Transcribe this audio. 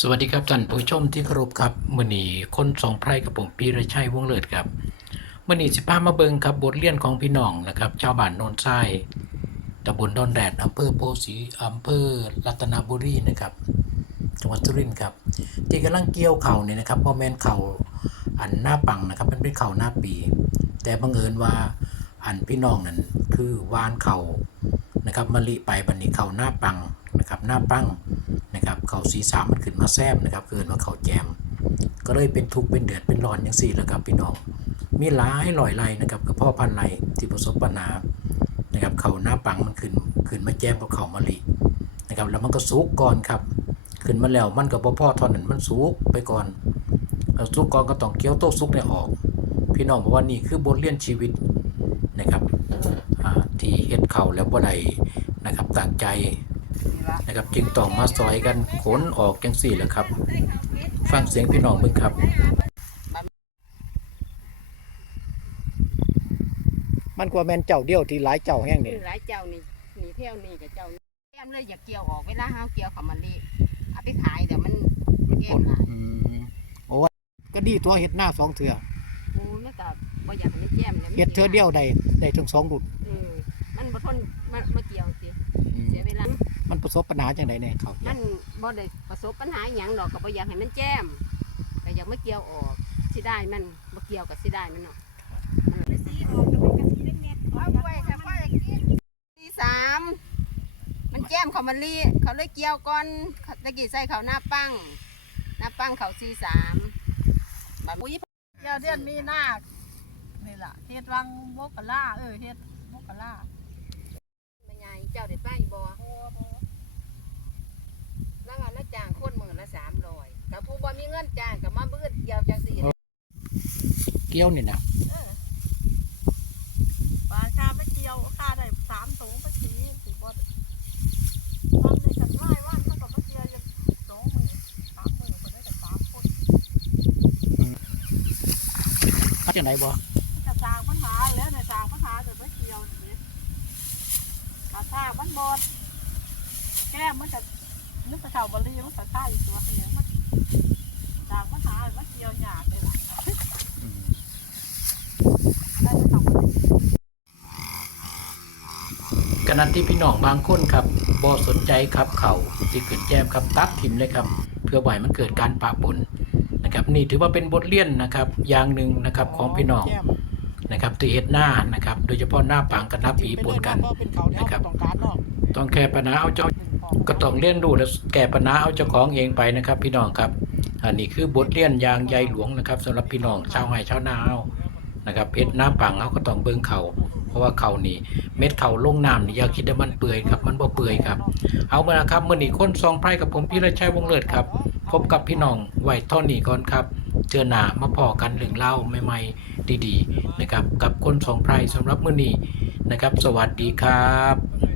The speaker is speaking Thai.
สวัสดีครับท่านผู้ชมที่เคารพครับมื่อนี้คนสองไพร่กับผมปีระชัยวงเลิศครับมื่อนี้สิพามาเบิงครับบทเรียนของพี่น้องนะครับชาวบ้านโนนทรายตำบลดอนแดดอำเภอโพสีอำเภอรัตนบุรีนะครับจังหวัดสุรินทร์ครับที่กำลังเกี่ยวเข่าเนี่ยนะครับพ่อแม่นเข่าอันหน้าปังนะครับมันเป็นเข่าหน้าปี แต่บังเอิญว่าอันพี่น้องนั่นคือวานเข่านะครับมะลิไปบันนี้เข่าหน้าปัง นะครับหน้าปังนะครับเข่าสีสามมันขึ้นมาแซมนะครับเกินว่าเข่าแจม ก็เลยเป็นทุกข์เป็นเดือดเป็นร้อนอย่างสี่แล้วครับพี่น้อง มีหลายลอยไรนะครับกับพ่อพันไรที่ประสบปัญหานะครับเข่าหน้าปังมันขึ้นขึ้นมาแจมกับเข่ามะลินะครับแล้วมันก็สุกก่อนครับขึ้นมาแล้วมันกับพ่อทอนนั้นมันสุกไปก่อนแล้วสุกก่อนก็ต้องเคี้ยวโต๊ะสุกเนี่ยออก พี่น้องบอกว่านี่คือบทเรียนชีวิตนะครับที่เฮ็ดเข่าแล้วบ่ได้นะครับตั้งใจ นะครับจึงต้องมาซอยกันขนออกจังสี่แหละครับ ฟังเสียงพี่น้องเบิ่งครับ มันกว่าแม่นเจ้าเดียวที่หลายเจ้าแห้งนี่คือหลายเจ้านี่นี่เที่ยวนี่กับเจ้านี่แก้มเลยอยากเกี่ยวออกเวลาเฮาเกี่ยวเขามันเละเอาไปขายเดี๋ยวมันแก้มหลายอืมโอ้ก็ดีตัวเฮ็ดหน้าสองเถื่อหมูมันก็บ่อยากให้มันแก้มนี่ยมันเฮ็ดเถื่อเดียวได้ได้ถึงสองรุ่นเออ มันบ่ทนมามาเกี่ยวสิอืมเสียเวลา มันประสบปัญหาจังไดเนี่ยเขามันบ่ได้ประสบปัญหาหยังดอกก็บ่อยากให้มันแจ้มก็อยากมาเกี่ยวออกสิได้มันบ่เกี่ยวกับสิได้มันเนาะที่สามมันแจ้มเขามันลีเขาเลยเกี่ยวก่อนตะกี้ใส่เขาหน้าปังหน้าปังเขาสี่สามบัดอุ้ยเดี๋ยวเดือนมีนานี่ล่ะเฮ็ดวังมกกะล่าเออเฮ็ดมกกะล่าแม่ยาย เจ้าได้ไปบ่แล้วว่าละจ้างคนมื้อละ300ถ้าผู้บ่มีเงินจ้างก็มาเบิดเกี่ยวจังซี่เกี้ยวนี่นะปลาชาไม่เกี่ยวค่าได้สามถุงไปสีสิบ่วันในกันไล่วันเขาก็มาเกี่ยวยังสองหมื่นสามหมื่นคนได้แต่สามคนเขาจังไดบ่ จะสร้างปัญหาแล้วในสร้างปัญหาจะไม่เกี่ยวนี่ปลาชา มันบดแก้มันจะนึกไปเข่าบรีมันจะฆ่าอยู่ตัวเนี้ยมันสร้างปัญหามันเกี่ยวหยาบเลยล่ะอืมได้ไปทำอะไรขณะที่พี่น้องบางคนครับบ่สนใจครับเขาที่ขึ้นแจมครับตัดทิมเลยครับ เพื่อบ่ให้มันเกิดการปะปนนะครับ นี่ถือว่าเป็นบทเรียนนะครับ อย่างหนึ่งนะครับของพี่น้อง นะครับที่เฮ็ดหน้านะครับ โดยเฉพาะหน้าปังกับหน้าปีปนกันนะครับต้องแก้ปัญหาเอาเจ้าก็ต้องเรียนรู้และแก้ปัญหาเอาเจ้าของเองไปนะครับ พี่น้องครับ อันนี้คือบทเรียนยางใหญ่หลวงนะครับสำหรับพี่น้องชาวไร่ชาวนาเอานะครับเฮ็ดหน้าปังเอาก็ต้องเบิ่งเขาเพราะว่าเขานี่เม็ดเขาลงน้ำนี่อย่าคิดว่ามันเปื่อยครับ มันบ่เปื่อยครับ เอามาครับมื้อนี้คนซองไพรกับผมพี่ราชัยวงเลิศครับ พบกับพี่น้องไว้เท่านี้ก่อนครับ เจอหน้ามาพอกันเรื่องเล่าใหม่ๆดีๆนะครับกับคนสองไพรสำหรับมื้อนี้นะครับ สวัสดีครับ